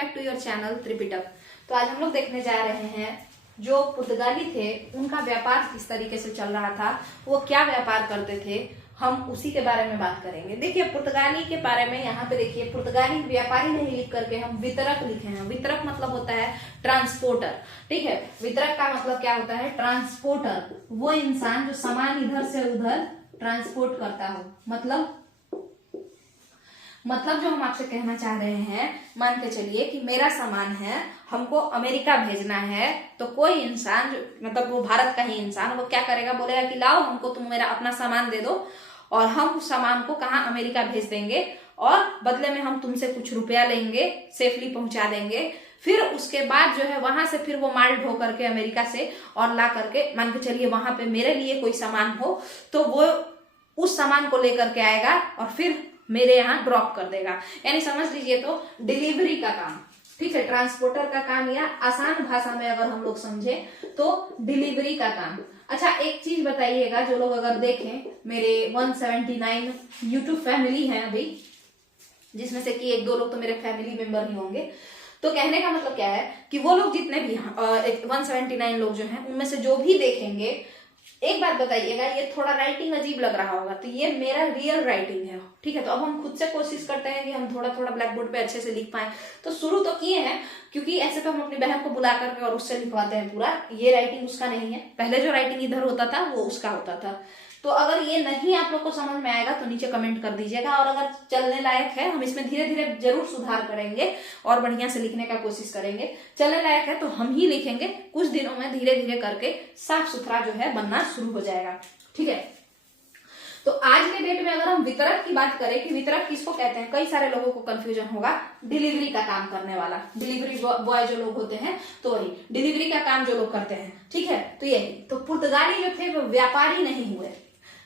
Back to your channel Tripitak. तो आज हम लोग देखने जा रहे हैं जो पुर्तगाली थे उनका व्यापार किस तरीके से चल रहा था, वो क्या व्यापार करते थे, हम उसी के बारे में बात करेंगे। देखिए पुर्तगाली के बारे में यहाँ पे देखिए, पुर्तगाली व्यापारी नहीं लिख करके हम वितरक लिखे हैं। वितरक मतलब होता है ट्रांसपोर्टर, ठीक है। वितरक का मतलब क्या होता है? ट्रांसपोर्टर, वो इंसान जो सामान इधर से उधर ट्रांसपोर्ट करता हो। मतलब जो हम आपसे कहना चाह रहे हैं, मान के चलिए कि मेरा सामान है, हमको अमेरिका भेजना है, तो कोई इंसान मतलब वो भारत का ही इंसान, वो क्या करेगा? बोलेगा कि लाओ हमको तुम मेरा अपना सामान दे दो और हम उस सामान को कहाँ? अमेरिका भेज देंगे और बदले में हम तुमसे कुछ रुपया लेंगे, सेफली पहुंचा देंगे। फिर उसके बाद जो है वहां से फिर वो माल ढो करके अमेरिका से और ला करके, मान के चलिए वहां पे मेरे लिए कोई सामान हो तो वो उस सामान को लेकर के आएगा और फिर मेरे यहाँ ड्रॉप कर देगा। यानी समझ लीजिए तो डिलीवरी का काम, ठीक है, ट्रांसपोर्टर का काम, या आसान भाषा में अगर हम लोग समझे तो डिलीवरी का काम। अच्छा एक चीज बताइएगा, जो लोग अगर देखें मेरे 179 यूट्यूब फैमिली है अभी, जिसमें से कि एक दो लोग तो मेरे फैमिली मेंबर ही होंगे, तो कहने का मतलब क्या है कि वो लोग जितने भी 179 लोग जो हैं उनमें से जो भी देखेंगे, एक बात बताइएगा, ये थोड़ा राइटिंग अजीब लग रहा होगा तो ये मेरा रियल राइटिंग है, ठीक है। तो अब हम खुद से कोशिश करते हैं कि हम थोड़ा थोड़ा ब्लैक बोर्ड पे अच्छे से लिख पाए। तो शुरू तो किए हैं, क्योंकि ऐसे तो हम अपनी बहन को बुला करके और उससे लिखवाते हैं पूरा। ये राइटिंग उसका नहीं है, पहले जो राइटिंग इधर होता था वो उसका होता था। तो अगर ये नहीं आप लोग को समझ में आएगा तो नीचे कमेंट कर दीजिएगा, और अगर चलने लायक है हम इसमें धीरे धीरे जरूर सुधार करेंगे और बढ़िया से लिखने का कोशिश करेंगे। चलने लायक है तो हम ही लिखेंगे, कुछ दिनों में धीरे धीरे करके साफ सुथरा जो है बनना शुरू हो जाएगा, ठीक है। तो आज के डेट में अगर हम वितरक की बात करें कि वितरक किसको कहते हैं, कई सारे लोगों को कंफ्यूजन होगा। डिलीवरी का काम करने वाला, डिलीवरी बॉय जो लोग होते हैं, तो वही डिलीवरी का काम जो लोग करते हैं, ठीक है। तो यही तो पुर्तगाली जो थे वो व्यापारी नहीं हुए,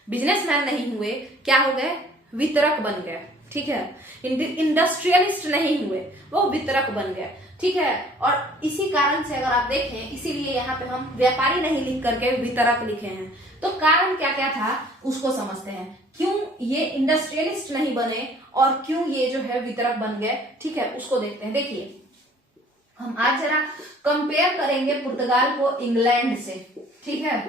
बिजनेसमैन नहीं हुए, क्या हो गए? वितरक बन गए, ठीक है। इंडस्ट्रियलिस्ट नहीं हुए, वो वितरक बन गए, ठीक है। और इसी कारण से अगर आप देखें, इसीलिए यहाँ पे हम व्यापारी नहीं लिख करके वितरक लिखे हैं। तो कारण क्या क्या था उसको समझते हैं, क्यों ये इंडस्ट्रियलिस्ट नहीं बने और क्यों ये जो है वितरक बन गए, ठीक है, उसको देखते हैं। देखिए हम आज जरा कंपेयर करेंगे पुर्तगाल को इंग्लैंड से, ठीक है।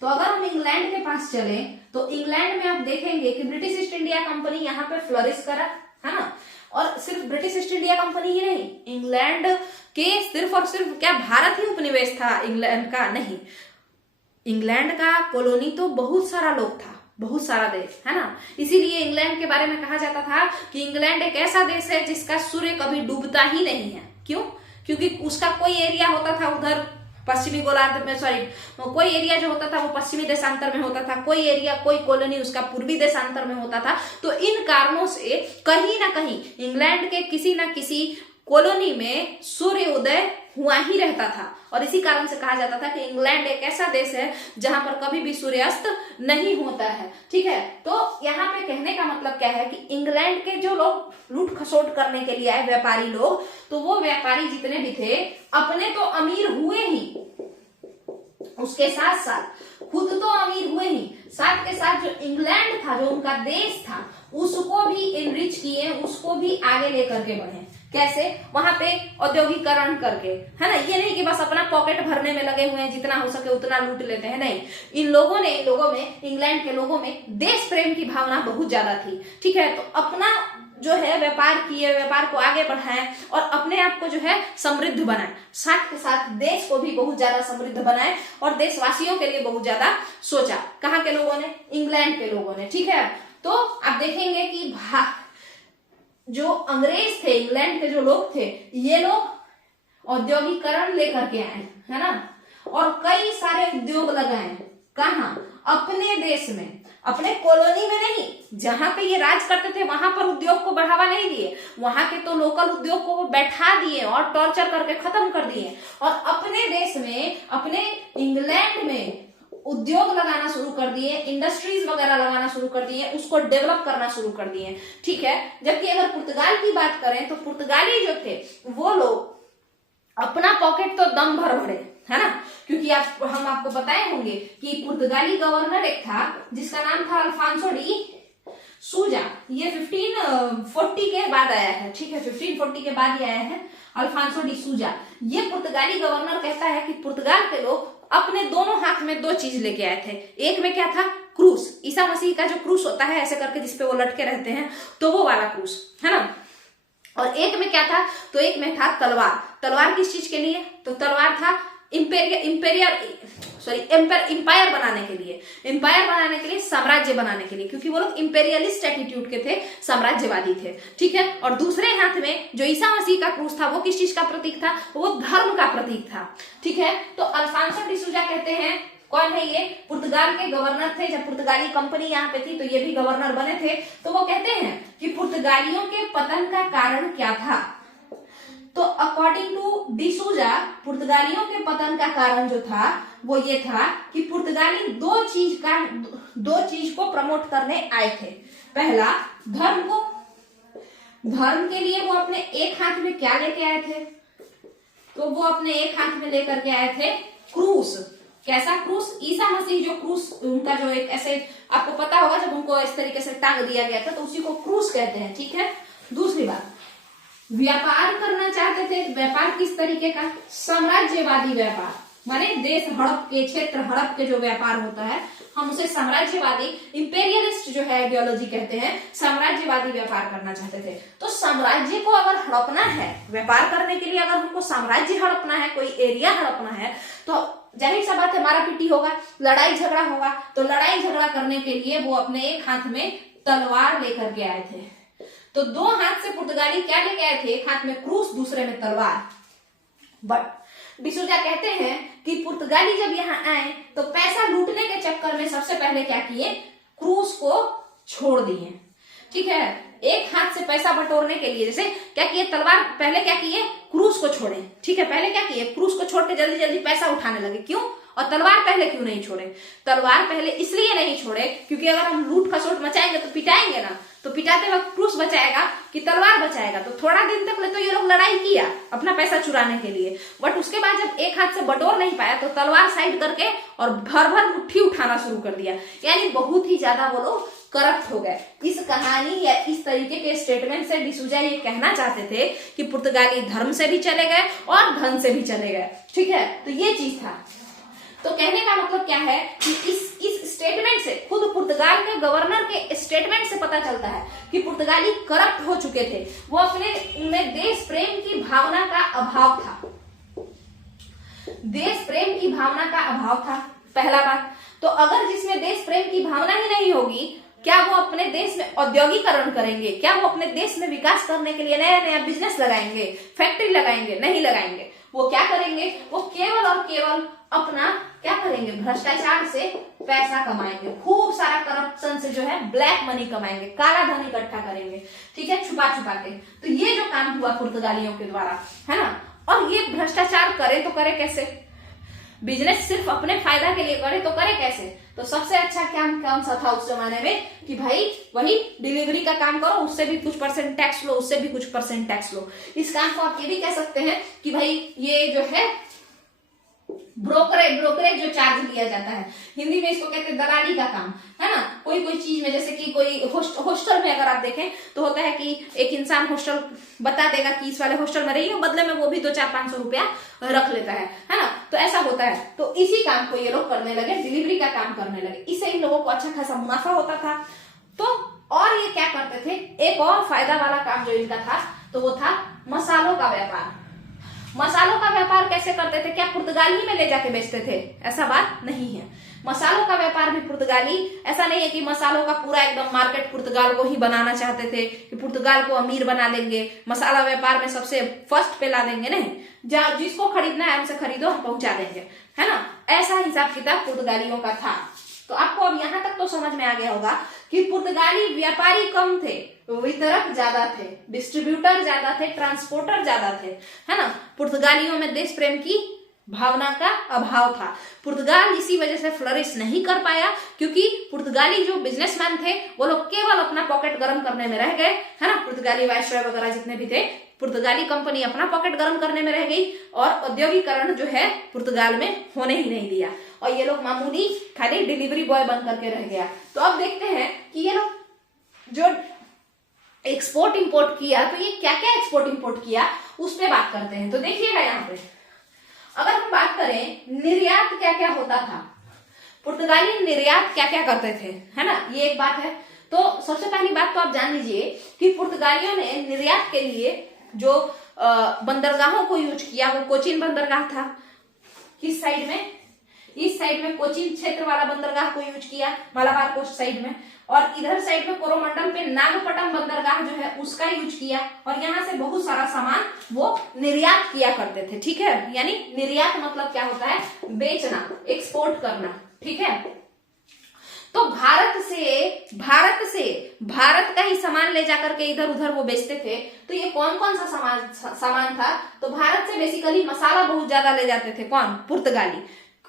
तो अगर हम इंग्लैंड के पास चले तो इंग्लैंड में आप देखेंगे कि ब्रिटिश ईस्ट इंडिया कंपनी यहाँ पे फ्लरिश करा, है ना। और सिर्फ ब्रिटिश ईस्ट इंडिया कंपनी ही नहीं, इंग्लैंड के सिर्फ और सिर्फ क्या भारत ही उपनिवेश था इंग्लैंड का? नहीं, इंग्लैंड का कॉलोनी तो बहुत सारा लोग था, बहुत सारा देश, है ना। इसीलिए इंग्लैंड के बारे में कहा जाता था कि इंग्लैंड एक ऐसा देश है जिसका सूर्य कभी डूबता ही नहीं है। क्यों? क्योंकि उसका कोई एरिया होता था उधर पश्चिमी गोलार्ध में, सॉरी, कोई एरिया जो होता था वो पश्चिमी देशांतर में होता था, कोई एरिया, कोई कॉलोनी उसका पूर्वी देशांतर में होता था। तो इन कारणों से कहीं ना कहीं इंग्लैंड के किसी ना किसी कॉलोनी में सूर्योदय हुआ ही रहता था, और इसी कारण से कहा जाता था कि इंग्लैंड एक ऐसा देश है जहां पर कभी भी सूर्यास्त नहीं होता है, ठीक है। तो यहाँ पे कहने का मतलब क्या है कि इंग्लैंड के जो लोग लूट खसोट करने के लिए आए, व्यापारी लोग, तो वो व्यापारी जितने भी थे अपने तो अमीर हुए ही, उसके साथ साथ खुद तो अमीर हुए ही, साथ के साथ जो इंग्लैंड था, जो उनका देश था, उसको भी इनरिच किए, उसको भी आगे लेकर के बढ़े। कैसे? वहां पे औद्योगिकरण करके, है ना। ये नहीं कि बस अपना पॉकेट भरने में लगे हुए हैं, जितना हो सके उतना लूट लेते हैं, नहीं। इन लोगों में इंग्लैंड के लोगों में देश प्रेम की भावना बहुत ज्यादा थी, ठीक है। तो अपना जो है व्यापार किए, व्यापार को आगे बढ़ाएं और अपने आप को जो है समृद्ध बनाएं, साथ के साथ देश को भी बहुत ज्यादा समृद्ध बनाएं और देशवासियों के लिए बहुत ज्यादा सोचा। कहाँ के लोगों ने? इंग्लैंड के लोगों ने, ठीक है। तो आप देखेंगे कि जो अंग्रेज थे, इंग्लैंड के जो लोग थे, ये लोग औद्योगिकरण लेकर के आए, है ना, और कई सारे उद्योग लगाए। कहाँ? अपने देश में, अपने कॉलोनी में नहीं, जहां पे ये राज करते थे वहां पर उद्योग को बढ़ावा नहीं दिए, वहां के तो लोकल उद्योग को वो बैठा दिए और टॉर्चर करके खत्म कर दिए, और अपने देश में, अपने इंग्लैंड में उद्योग लगाना शुरू कर दिए, इंडस्ट्रीज वगैरह लगाना शुरू कर दिए, उसको डेवलप करना शुरू कर दिए, ठीक है। जबकि अगर पुर्तगाल की बात करें तो पुर्तगाली जो थे वो लोग अपना पॉकेट तो दम भर भरे, है ना। क्योंकि हम आपको बताए होंगे कि पुर्तगाली गवर्नर एक था जिसका नाम था अल्फांसो डी सूजा, ये 1540 के बाद आया है, ठीक है, 1540 के बाद ही आया है अल्फांसो डी सूजा। ये पुर्तगाली गवर्नर कहता है कि पुर्तगाल के लोग अपने दोनों हाथ में दो चीज लेके आए थे। एक में क्या था, क्रूस, ईसा मसीह का जो क्रूस होता है ऐसे करके जिसपे वो लटके रहते हैं, तो वो वाला क्रूस है ना। और एक में क्या था, तो एक में था तलवार। तलवार किस चीज के लिए, तो तलवार था एम्पायर बनाने के लिए, एम्पायर बनाने के लिए, साम्राज्य बनाने के लिए, क्योंकि वो लोग इंपेरियलिस्ट एटीट्यूड के थे, साम्राज्यवादी थे, ठीक है। और दूसरे हाथ में जो ईसा मसीह का क्रूस था वो किस चीज का प्रतीक था, वो धर्म का प्रतीक था, ठीक है। तो अल्फांसो डी सूजा कहते हैं, कौन है ये, पुर्तगाल के गवर्नर थे, जब पुर्तगाली कंपनी यहाँ पे थी तो ये भी गवर्नर बने थे। तो वो कहते हैं कि पुर्तगालियों के पतन का कारण क्या था। तो अकॉर्डिंग टू डी सूजा, पुर्तगालियों के पतन का कारण जो था वो ये था कि पुर्तगाली दो चीज को प्रमोट करने आए थे। पहला, धर्म को, धर्म के लिए वो अपने एक हाथ में क्या लेके आए थे, तो वो अपने एक हाथ में लेकर के आए थे क्रूस। कैसा क्रूस, ईसा मसीह जो क्रूस, उनका जो एक ऐसे, आपको पता होगा जब उनको इस तरीके से टांग दिया गया था तो उसी को क्रूस कहते हैं, ठीक है। दूसरी बात, व्यापार करना चाहते थे। व्यापार किस तरीके का, साम्राज्यवादी व्यापार, माने देश हड़प के, क्षेत्र हड़प के जो व्यापार होता है हम उसे साम्राज्यवादी, इंपेरियलिस्ट जो है आइडियोलॉजी कहते हैं, साम्राज्यवादी व्यापार करना चाहते थे। तो साम्राज्य को अगर हड़पना है, व्यापार करने के लिए अगर हमको साम्राज्य हड़पना है, कोई एरिया हड़पना है, तो जाहिर सा बात है मारा पीटी होगा, लड़ाई झगड़ा होगा। तो लड़ाई झगड़ा करने के लिए वो अपने एक हाथ में तलवार लेकर के आए थे। तो दो हाथ से पुर्तगाली क्या लेके आए थे, एक हाथ में क्रूस, दूसरे में तलवार। बट डिसूजा कहते हैं कि पुर्तगाली जब यहाँ आए तो पैसा लूटने के चक्कर में सबसे पहले क्या किए, क्रूस को छोड़ दिए, ठीक है। एक हाथ से पैसा बटोरने के लिए जैसे क्या किए, तलवार पहले क्या किए, क्रूस को छोड़े, ठीक है। पहले क्या किए, क्रूस को छोड़ के जल्दी जल्दी पैसा उठाने लगे, क्यों, और तलवार पहले क्यों नहीं छोड़े। तलवार पहले इसलिए नहीं छोड़े क्योंकि अगर हम लूट खसोट मचाएंगे तो पिटाएंगे ना, तो पिटाते वक्त क्रूस बचाएगा कि तलवार बचाएगा। तो थोड़ा दिन तक तो ये लोग लड़ाई किया अपना पैसा चुराने के लिए, बट उसके बाद जब एक हाथ से बटोर नहीं पाया तो तलवार साइड करके और भर भर मुट्ठी उठाना शुरू कर दिया। यानी बहुत ही ज्यादा वो लोग करप्ट हो गए। इस कहानी या इस तरीके के स्टेटमेंट से डिसूजा ये कहना चाहते थे कि पुर्तगाली धर्म से भी चले गए और धन से भी चले गए, ठीक है। तो ये चीज था। तो कहने का मतलब क्या है कि इस स्टेटमेंट से, खुद पुर्तगाल के गवर्नर के स्टेटमेंट से पता चलता है कि पुर्तगाली करप्ट हो चुके थे। वो अपने उनमें देश प्रेम की भावना का अभाव था, देश प्रेम की भावना का अभाव था, पहला बात। तो अगर जिसमें देश प्रेम की भावना ही नहीं होगी, क्या वो अपने देश में औद्योगिकरण करेंगे, क्या वो अपने देश में विकास करने के लिए नया नया बिजनेस लगाएंगे, फैक्ट्री लगाएंगे, नहीं लगाएंगे। वो क्या करेंगे, वो केवल और केवल अपना क्या करेंगे, भ्रष्टाचार से पैसा कमाएंगे, खूब सारा करप्शन से जो है ब्लैक मनी कमाएंगे, काला धन इकट्ठा करेंगे, ठीक है, छुपा छुपा के। तो ये जो काम हुआ पुर्तगालियों के द्वारा, है ना। और ये भ्रष्टाचार करे तो करे कैसे, बिजनेस सिर्फ अपने फायदा के लिए करे तो करे कैसे। तो सबसे अच्छा काम कौन सा था उस जमाने में कि भाई वही डिलीवरी का काम करो, उससे भी कुछ परसेंट टैक्स लो, उससे भी कुछ परसेंट टैक्स लो। इस काम को आप ये भी कह सकते हैं कि भाई ये जो है ब्रोकरेज जो चार्ज लिया जाता है, हिंदी में इसको कहते हैं दलाली का काम, है ना। कोई चीज में, जैसे कि कोई हॉस्टल में अगर आप देखें तो होता है कि एक इंसान हॉस्टल बता देगा कि इस वाले हॉस्टल में रहिए, बदले में वो भी 200-500 रुपया रख लेता है ना। तो ऐसा होता है। तो इसी काम को ये लोग करने लगे, डिलीवरी का काम करने लगे। इससे इन लोगों को अच्छा खासा मुनाफा होता था। तो और ये क्या करते थे, एक और फायदा वाला काम जो इनका था तो वो था मसालों का व्यापार। मसालों का व्यापार कैसे करते थे, क्या पुर्तगाली में ले जाके बेचते थे, ऐसा बात नहीं है। मसालों का व्यापार भी पुर्तगाली, ऐसा नहीं है कि मसालों का पूरा एकदम मार्केट पुर्तगाल को ही बनाना चाहते थे कि पुर्तगाल को अमीर बना देंगे, मसाला व्यापार में सबसे फर्स्ट पे ला देंगे, नहीं। जहाँ जिसको खरीदना है हमसे खरीदो, हम पहुंचा देंगे, है ना। ऐसा हिसाब किताब पुर्तगालियों का था। तो आपको अब यहाँ तक तो समझ में आ गया होगा कि पुर्तगाली व्यापारी कम थे, वितरक ज्यादा थे, डिस्ट्रीब्यूटर ज्यादा थे, ट्रांसपोर्टर ज्यादा थे, है ना। पुर्तगालियों में देश प्रेम की भावना का अभाव था। पुर्तगाल इसी वजह से फ्लरिश नहीं कर पाया क्योंकि पुर्तगाली जो बिजनेसमैन थे वो लोग केवल अपना पॉकेट गर्म करने में रह गए, है ना। पुर्तगाली वायसरॉय वगैरह जितने भी थे, पुर्तगाली कंपनी अपना पॉकेट गर्म करने में रह गई और औद्योगिकरण जो है पुर्तगाल में होने ही नहीं दिया, और ये लोग मामूली खाली डिलीवरी बॉय बन करके रह गया। तो अब देखते हैं कि ये लोग जो एक्सपोर्ट इंपोर्ट किया, तो ये क्या क्या एक्सपोर्ट इंपोर्ट किया उस पे बात करते हैं। तो देखिएगा यहाँ पे अगर हम बात करें निर्यात क्या क्या होता था, पुर्तगाली निर्यात क्या क्या करते थे, है ना, ये एक बात है। तो सबसे पहली बात तो आप जान लीजिए कि पुर्तगालियों ने निर्यात के लिए जो बंदरगाहों को यूज किया वो कोचीन बंदरगाह था। किस साइड में, इस साइड में कोचीन क्षेत्र वाला बंदरगाह को यूज किया, मालाबार कोस्ट साइड में, और इधर साइड में कोरोमंडल पे नागपट्टनम बंदरगाह जो है उसका यूज किया, और यहाँ से बहुत सारा सामान वो निर्यात किया करते थे। ठीक है, यानी निर्यात मतलब क्या होता है, बेचना, एक्सपोर्ट करना। ठीक है, तो भारत का ही सामान ले जाकर के इधर उधर वो बेचते थे। तो ये कौन कौन सा सामान था, तो भारत से बेसिकली मसाला बहुत ज्यादा ले जाते थे, कौन, पुर्तगाली,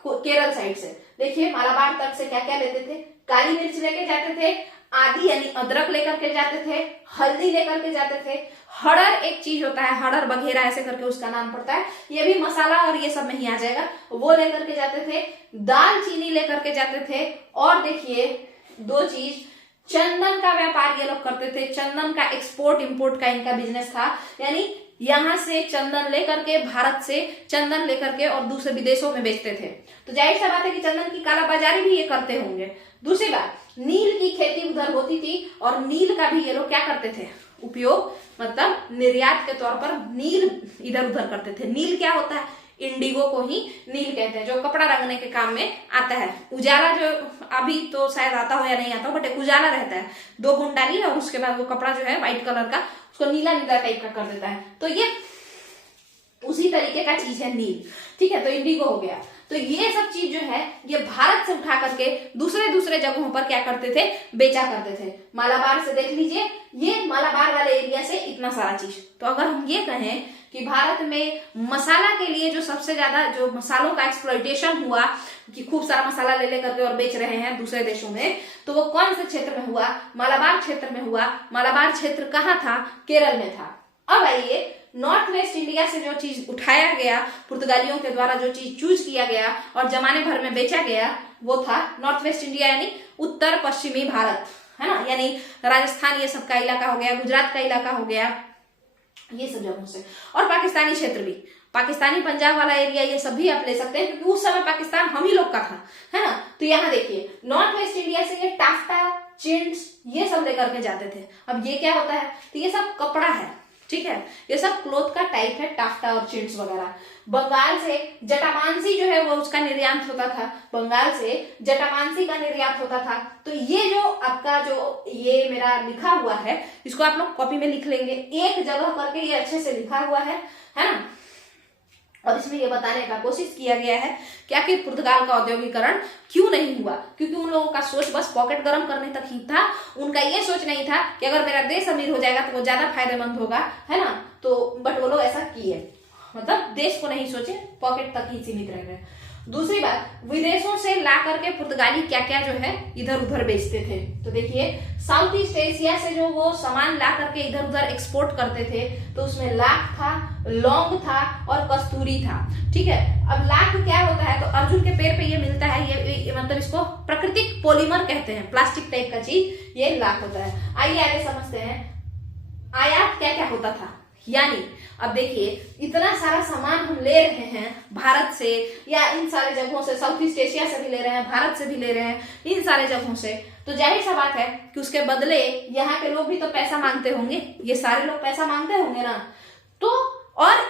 केरल साइड से। देखिए मालाबार तट से क्या क्या लेते थे, काली मिर्च लेके जाते थे, आदि यानी अदरक लेकर के जाते थे, हल्दी लेकर के जाते थे, हड़र एक चीज होता है, हड़र बघेरा ऐसे करके उसका नाम पड़ता है, ये भी मसाला और ये सब में ही आ जाएगा, वो लेकर के जाते थे, दाल चीनी लेकर के जाते थे, और देखिए दो चीज, चंदन का व्यापार ये लोग करते थे, चंदन का एक्सपोर्ट इंपोर्ट का इनका बिजनेस था, यानी यहां से चंदन लेकर के, भारत से चंदन लेकर के और दूसरे विदेशों में बेचते थे। तो जाहिर सा बात है कि चंदन की कालाबाजारी भी ये करते होंगे। दूसरी बात, नील की खेती उधर होती थी, और नील का भी ये लोग क्या करते थे, उपयोग, मतलब निर्यात के तौर पर नील इधर उधर करते थे। नील क्या होता है, इंडिगो को ही नील कहते हैं, जो कपड़ा रंगने के काम में आता है। उजाला जो अभी तो शायद आता हो या नहीं आता हो, बट उजाला रहता है, 2 बूंद डाली और उसके बाद वो कपड़ा जो है व्हाइट कलर का, उसको नीला नीला टाइप का कर देता है। तो ये उसी तरीके का चीज है नील। ठीक है, तो इंडिगो हो गया। तो ये सब चीज जो है ये भारत से उठा करके दूसरे जगहों पर क्या करते थे, बेचा करते थे। मालाबार से देख लीजिए, ये मालाबार वाले एरिया से इतना सारा चीज। तो अगर हम ये कहें कि भारत में मसाला के लिए जो सबसे ज्यादा जो मसालों का एक्सप्लॉइटेशन हुआ, कि खूब सारा मसाला ले लेकर के और बेच रहे हैं दूसरे देशों में, तो वो कौन से क्षेत्र में हुआ, मालाबार क्षेत्र में हुआ। मालाबार क्षेत्र कहाँ था, केरल में था। अब आइए नॉर्थ वेस्ट इंडिया से जो चीज उठाया गया, पुर्तगालियों के द्वारा जो चीज चूज किया गया और जमाने भर में बेचा गया, वो था नॉर्थ वेस्ट इंडिया, यानी उत्तर पश्चिमी भारत, है ना, यानी राजस्थान ये सब का इलाका हो गया, गुजरात का इलाका हो गया, ये सब जगहों से, और पाकिस्तानी क्षेत्र भी, पाकिस्तानी पंजाब वाला एरिया, ये सब भी आप ले सकते हैं, क्योंकि उस समय पाकिस्तान हम ही लोग का था, है ना। तो यहाँ देखिए नॉर्थ वेस्ट इंडिया से ये टाफ्टा, चिंट्स, ये सब लेकर के जाते थे। अब ये क्या होता है, तो ये सब कपड़ा है, ठीक है, ये सब क्लोथ का टाइप है, टाफ्टा और चिंट्स वगैरह। बंगाल से जटामांसी जो है वो उसका निर्यात होता था, बंगाल से जटामांसी का निर्यात होता था। तो ये जो आपका जो ये मेरा लिखा हुआ है, इसको आप लोग कॉपी में लिख लेंगे, एक जगह करके ये अच्छे से लिखा हुआ है ना। और इसमें ये बताने का कोशिश किया गया है क्या कि पुर्तगाल का औद्योगिकरण क्यों नहीं हुआ, क्योंकि उन लोगों का सोच बस पॉकेट गर्म करने तक ही था। उनका ये सोच नहीं था कि अगर मेरा देश अमीर हो जाएगा तो वो ज्यादा फायदेमंद होगा, है ना। तो बट वो लोग ऐसा किए, मतलब देश को नहीं सोचे, पॉकेट तक ही सीमित रह गए। दूसरी बात, विदेशों से ला करके पुर्तगाली क्या क्या जो है इधर उधर बेचते थे। तो देखिए साउथ ईस्ट एशिया से जो वो सामान ला करके इधर उधर एक्सपोर्ट करते थे, तो उसमें लाख था, लौंग था और कस्तूरी था। ठीक है, अब लाख क्या होता है, तो अर्जुन के पेड़ पे ये मिलता है, ये मतलब इसको प्राकृतिक पॉलीमर कहते हैं, प्लास्टिक टाइप का चीज, ये लाख होता है। आइए आगे समझते हैं आयात क्या क्या होता था। यानी अब देखिए इतना सारा सामान हम ले रहे हैं भारत से, या इन सारे जगहों से, साउथ ईस्ट एशिया से भी ले रहे हैं, भारत से भी ले रहे हैं, इन सारे जगहों से, तो जाहिर सा बात है कि उसके बदले यहाँ के लोग भी तो पैसा मांगते होंगे, ये सारे लोग पैसा मांगते होंगे ना। तो और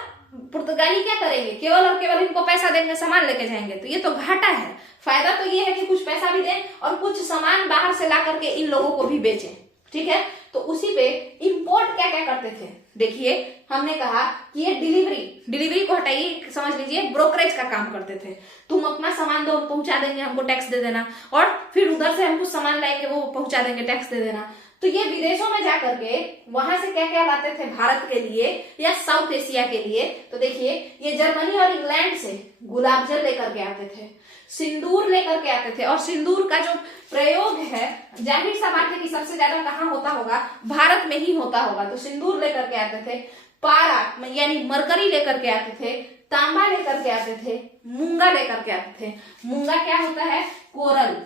पुर्तगाली क्या करेंगे, केवल और केवल इनको पैसा देंगे, सामान लेके जाएंगे, तो ये तो घाटा है। फायदा तो ये है कि कुछ पैसा भी दें और कुछ सामान बाहर से ला करके इन लोगों को भी बेचें। ठीक है, तो उसी पे इंपोर्ट क्या क्या करते थे। देखिए हमने कहा कि ये डिलीवरी को हटाइए, समझ लीजिए ब्रोकरेज का काम करते थे। तुम अपना सामान दो, पहुंचा देंगे, हमको टैक्स दे देना, और फिर उधर से हम कुछ सामान लाएंगे, वो पहुंचा देंगे, टैक्स दे देना। तो ये विदेशों में जाकर के वहां से क्या क्या लाते थे भारत के लिए या साउथ एशिया के लिए। तो देखिए ये जर्मनी और इंग्लैंड से गुलाब जल लेकर के आते थे, सिंदूर लेकर के आते थे, और सिंदूर का जो प्रयोग है, जाहिर सा बात है कि सबसे ज्यादा कहाँ होता होगा, भारत में ही होता होगा। तो सिंदूर लेकर के आते थे, पारा यानी मरकरी लेकर के आते थे, तांबा लेकर के आते थे, मूंगा लेकर के आते थे। मूंगा क्या होता है, कोरल,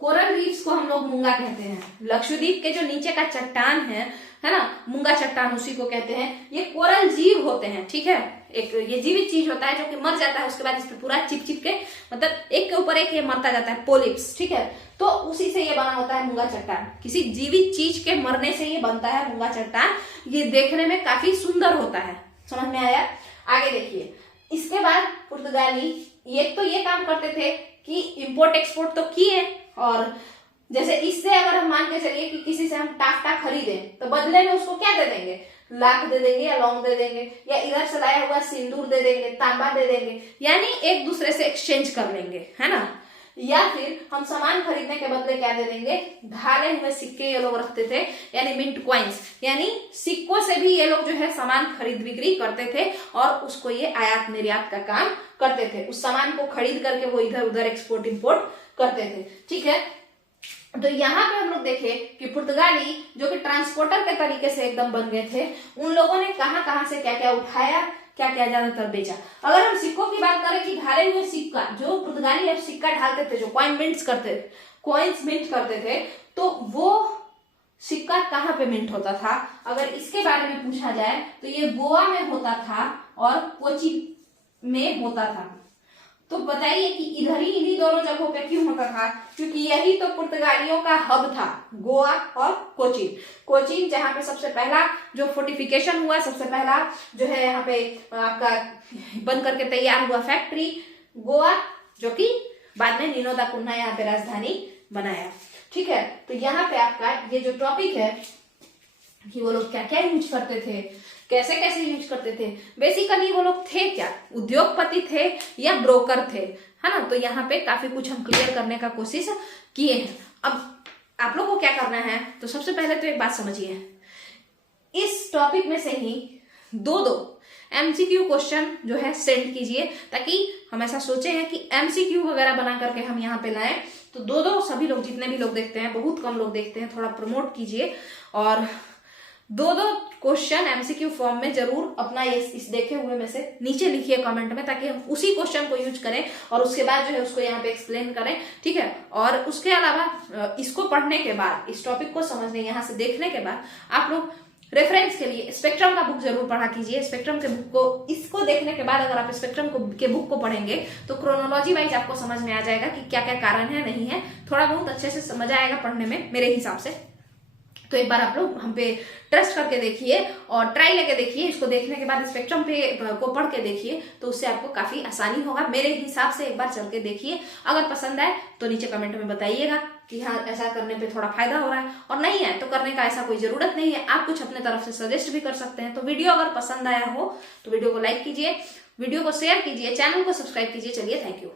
कोरल रीफ्स को हम लोग मूंगा कहते हैं। लक्षद्वीप के जो नीचे का चट्टान है ना, मूंगा चट्टान उसी को कहते हैं। ये कोरल जीव होते हैं, ठीक है। एक ये जीवित चीज होता है जो कि मर जाता है, उसके बाद इस पे पूरा चिप चिप के मतलब एक के ऊपर एक ये मरता जाता है, पोलिप्स, ठीक है। तो उसी से ये बना होता है मूंगा चट्टान। किसी जीवित चीज के मरने से ये बनता है मूंगा चट्टान। ये देखने में काफी सुंदर होता है। समझ में आया? आगे देखिए, इसके बाद पुर्तगाली तो ये काम करते थे कि इंपोर्ट एक्सपोर्ट तो किए, और जैसे इससे अगर हम मान के चलिए कि किसी से हम टाफ्टा खरीदें तो बदले में उसको क्या दे देंगे, लाख दे देंगे या लौंग दे देंगे, या इधर से लाया हुआ सिंदूर दे देंगे, तांबा दे देंगे, यानी एक दूसरे से एक्सचेंज कर लेंगे, है ना। या फिर हम सामान खरीदने के बदले क्या दे देंगे, ढाले हुए सिक्के ये लोग रखते थे, यानी मिंट कॉइन्स, यानी सिक्कों से भी ये लोग जो है सामान खरीद बिक्री करते थे और उसको ये आयात निर्यात का काम करते थे। उस सामान को खरीद करके वो इधर उधर एक्सपोर्ट इंपोर्ट करते थे, ठीक है। तो यहाँ पे हम लोग देखे कि पुर्तगाली जो कि ट्रांसपोर्टर के तरीके से एकदम बन गए थे, उन लोगों ने कहां से क्या क्या उठाया, क्या क्या ज्यादातर बेचा। अगर हम सिक्कों की बात करें कि ढाले हुए सिक्का, जो पुर्तगाली अब सिक्का ढालते थे, जो कॉइन्स मिंट करते थे, तो वो सिक्का कहाँ पे मिंट होता था, अगर इसके बारे में पूछा जाए तो ये गोवा में होता था और कोची में होता था। तो बताइए कि इधर ही इन्हीं दोनों जगहों पे क्यों होता था, क्योंकि यही तो पुर्तगालियों का हब था, गोवा और कोचीन जहाँ पे सबसे पहला जो फोर्टिफिकेशन हुआ, सबसे पहला जो है यहाँ पे आपका बन करके तैयार हुआ फैक्ट्री गोवा, जो कि बाद में नीनो दा कुन्हा यहाँ पे राजधानी बनाया, ठीक है। तो यहाँ पे आपका ये जो टॉपिक है कि वो लोग क्या क्या यूज करते थे, कैसे कैसे यूज करते थे, बेसिकली वो लोग थे क्या, उद्योगपति थे या ब्रोकर थे, है ना। तो यहाँ पे काफी कुछ हम क्लियर करने का कोशिश किए हैं। अब आप लोगों को क्या करना है, तो सबसे पहले तो एक बात समझिए, इस टॉपिक में से ही दो MCQ क्वेश्चन जो है सेंड कीजिए, ताकि हम ऐसा सोचे हैं कि MCQ वगैरह बना करके हम यहाँ पे लाएं। तो दो सभी लोग, जितने भी लोग देखते हैं, बहुत कम लोग देखते हैं, थोड़ा प्रमोट कीजिए, और दो क्वेश्चन MCQ फॉर्म में जरूर अपना इस देखे हुए में से नीचे लिखिए कमेंट में, ताकि हम उसी क्वेश्चन को यूज करें और उसके बाद जो है उसको यहाँ पे एक्सप्लेन करें, ठीक है। और उसके अलावा इसको पढ़ने के बाद, इस टॉपिक को समझने, यहाँ से देखने के बाद आप लोग रेफरेंस के लिए स्पेक्ट्रम का बुक जरूर पढ़ा कीजिए। स्पेक्ट्रम के बुक को, इसको देखने के बाद अगर आप स्पेक्ट्रम के बुक को पढ़ेंगे तो क्रोनोलॉजी वाइज आपको समझ में आ जाएगा कि क्या क्या कारण है, नहीं है, थोड़ा बहुत अच्छे से समझ आएगा पढ़ने में मेरे हिसाब से। तो एक बार आप लोग हम पे ट्रस्ट करके देखिए और ट्राई लेके देखिए, इसको देखने के बाद स्पेक्ट्रम पे को पढ़ के देखिए, तो उससे आपको काफी आसानी होगा। मेरे हिसाब से एक बार चल के देखिए, अगर पसंद आए तो नीचे कमेंट में बताइएगा कि हाँ ऐसा करने पे थोड़ा फायदा हो रहा है, और नहीं है तो करने का ऐसा कोई जरूरत नहीं है, आप कुछ अपने तरफ से सजेस्ट भी कर सकते हैं। तो वीडियो अगर पसंद आया हो तो वीडियो को लाइक कीजिए, वीडियो को शेयर कीजिए, चैनल को सब्सक्राइब कीजिए। चलिए, थैंक यू।